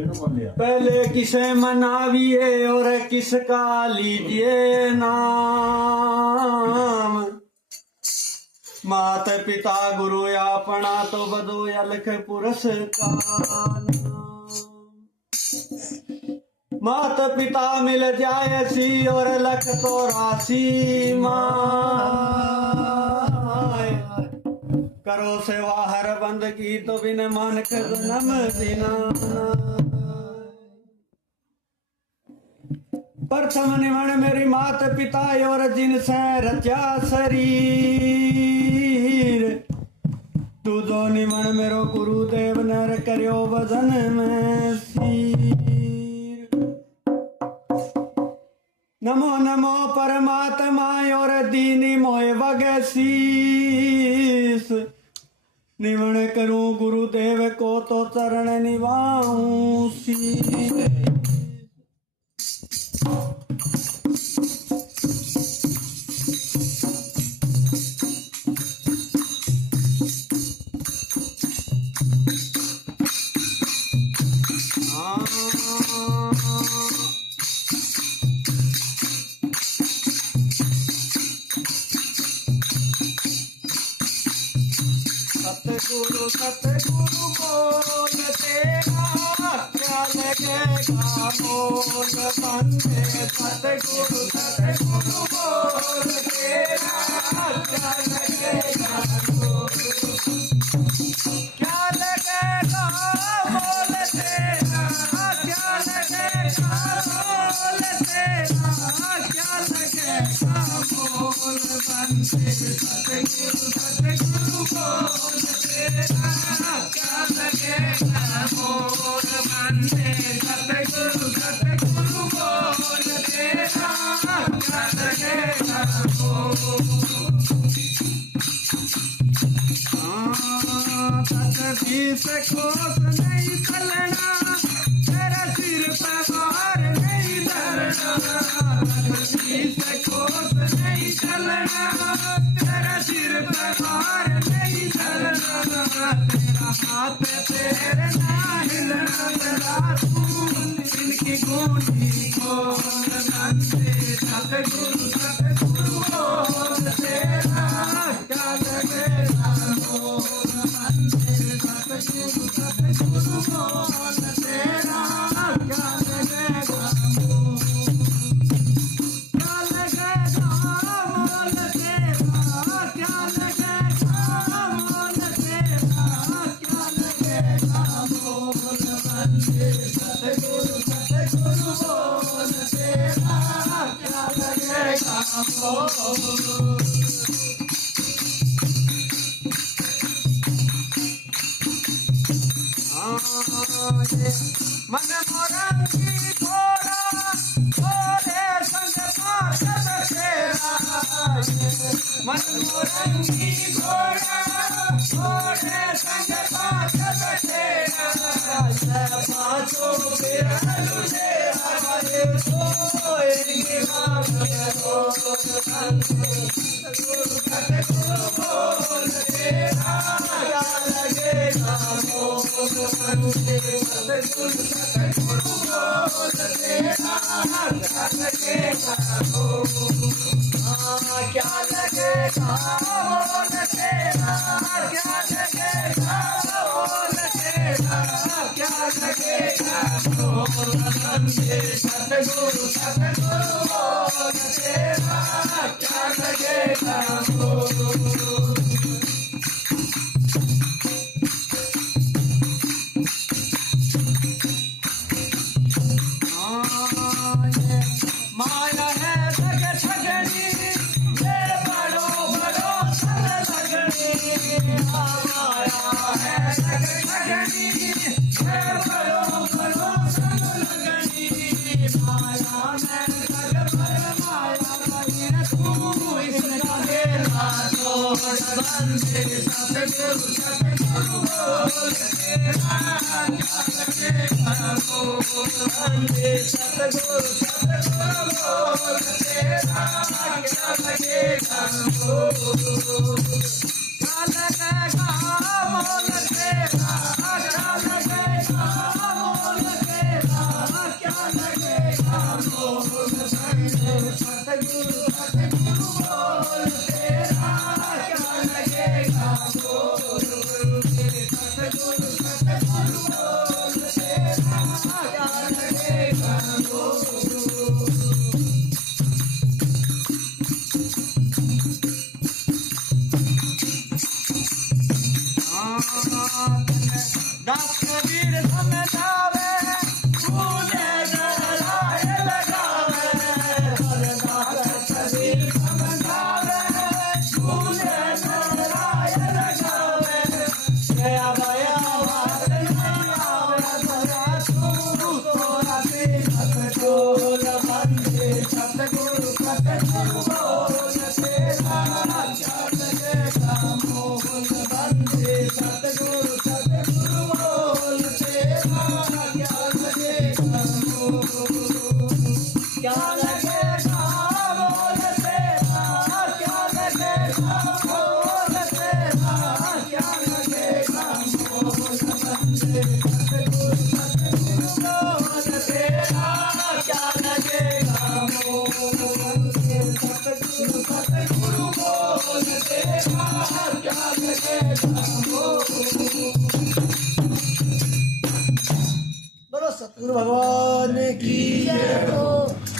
पहले किसे मनाविए और किसका लीजिए नाम। माता पिता गुरु अपना तो बदो अलख पुरुष का नाम। माता पिता मिल जाए सी और लख तो राशि माय। करो सेवा हर बंद की तो बिन मानक जन्म बिना। प्रथम निमण मेरी मात पिता और जिनसे रचा शरीर। तू दो निमण मेरो गुरुदेव नर करो वजन में सीर। नमो नमो परमात्मा और दीनी मोय बगसीस। निमण करूं गुरुदेव को तो चरण निभाऊं शीश। सतगुरु सतगुरु बोल तेरा क्या लगेगा मोल बंदे। सतगुरु सतगुरु बोल तेरा क्या लगेगा मोल। क्या लगेगा मोल तेरा क्या लगेगा मोल तेरा क्या लगेगा मोल बंदे। सतगुरु सतगुरु बोल तेरा क्या लगेगा मोल बंदे। सतगुरु सतगुरु बोल तेरा क्या लगेगा मोल। तकदीर से कोस नहीं चलना तेरा सिर पे भार नहीं धरना। तकदीर से कोस नहीं चलना तेरा सिर पे भार नहीं धरना। तेरा हाथ पैर ना हिलना तेरा तू इनकी गूंजी खोल बंदे। सतगुरु सतगुरु बोल तेरा क्या लगेगा मोल बंदे। सतगुरु सतगुरु बोल तेरा क्या लगेगा मोल। क्या लगेगा मोल तेरा क्या लगेगा मोल तेरा क्या लगेगा मोल बंदे। सतगुरु सतगुरु बोल तेरा क्या लगेगा मोल। मन मोरंगी घोड़ा घोड़े संग पाछत तेरा। मन मोरंगी घोड़ा घोड़े संग पाछत तेरा। पाछो बिरहलु से हमारे सोएंगे गुरु सतगुरु बोल तेरा क्या लगेगा मोल बंदे। सतगुरु सतगुरु बोल तेरा क्या लगेगा मोल। क्या लगेगा मोल तेरा क्या लगेगा मोल तेरा क्या लगेगा मोल बंदे। सतगुरु सतगुरु बोल तेरा क्या लगेगा मोल। माया है सग सगनी ये बड़ो बड़ो सग सगनी। माया है सग सगनी ये बड़ो बड़ो सग लगनी। माया में सग पर माया लगी तू इसका गेला छोड़ बंदे। सतगुरु सतगुरु बोल तेरा क्या लगेगा मोल बंदे। सतगुरु सतगुरु बोल तेरा क्या लगेगा मोल। क्या लगेगा मोल तेरा क्या लगेगा मोल तेरा समझावे मुझे गहराए लगावे अरदास कबीर समझावे मुझे गहराए लगावे गया गया बात नहीं आवे जरा तू तोरा सतगुर बंदे सतगुरु बोल तेरा क्या लगेगा मोहन बंदे सतगुरु बोल तेरा क्या लगेगा क्या लगेगा बोल तेरा क्या लगेगा बोल तेरा क्या लगेगा मोहन बंदे सतगुरु बोल तेरा क्या लगेगा मोहन बंदे सतगुरु बोल तेरा क्या लगेगा